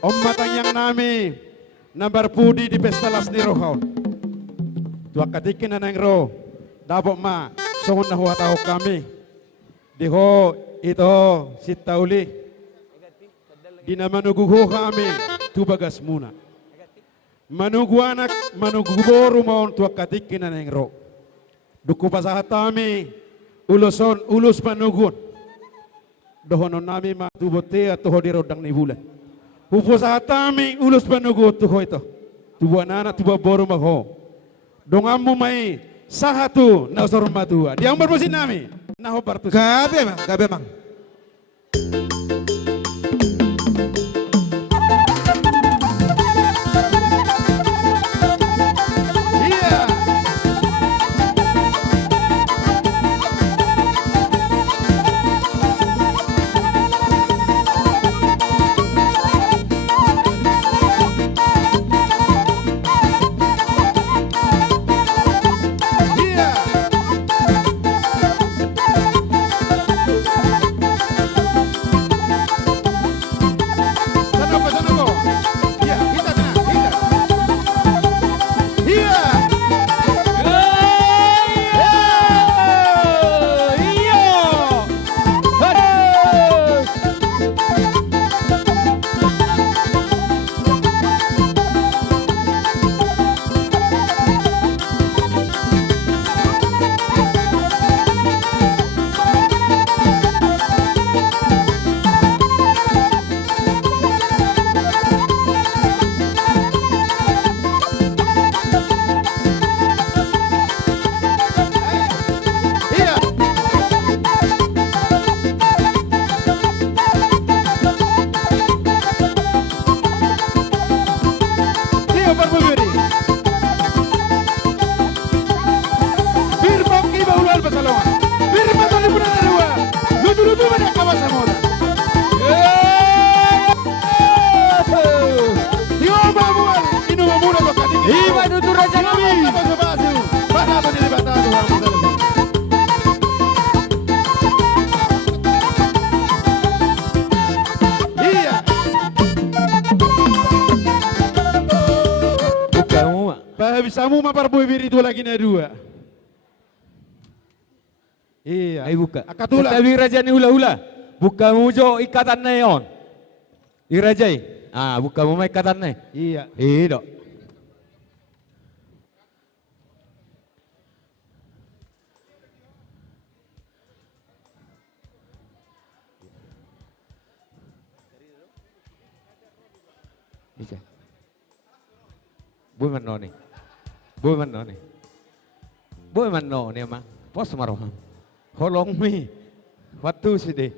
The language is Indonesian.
Om matang yang nami nambar pudi di pesta las ni rohaun. Tua katikin na nang ro. Dapat ma songon na huwa tao kami. Diho ito si Tauli. Di na manuguho kami tubagas muna. Manuguanak manuguboru maon tua katikin na nang ro. Duku pasahatami ulus manugun. Dohonon nami matubote at tuho di rodang ni bulan. Upo sa hatami ulus panugot tuho ito. Tuwa nana tuwa boru magho. Dongam mo may sahatu na usarum matua. Di ang barbosin nami. Naho partus. Gabe mang, gabe mang. Iya. Iya. Sana po, sana po. Iya, hita na, hita. Iya. Iya. Iya, berbunyi. Firman kiba ulal basalonga. Firman tali bulan dua. Lutu-lutu banyak kawasan moda. Tiwa mamual, inu mamuna to kadiki. Iba nutur raja kami. Basu basu. Basa to ni bata to harus. Iya. Bukamu mak. Bahabisamu maparboy biri dua lagi na dua. Iya. Ay buka. Akatula. Tapi raja ni hula-hula. Bukamu jo ikatan na yon. Irajay. Ah, bukamu may ikatan na. Iya. Dok. Ika. Boy man no ni. Boy man no ni. Boy man no ni ma. Pos maroham. Holong mi. Watu sih deh.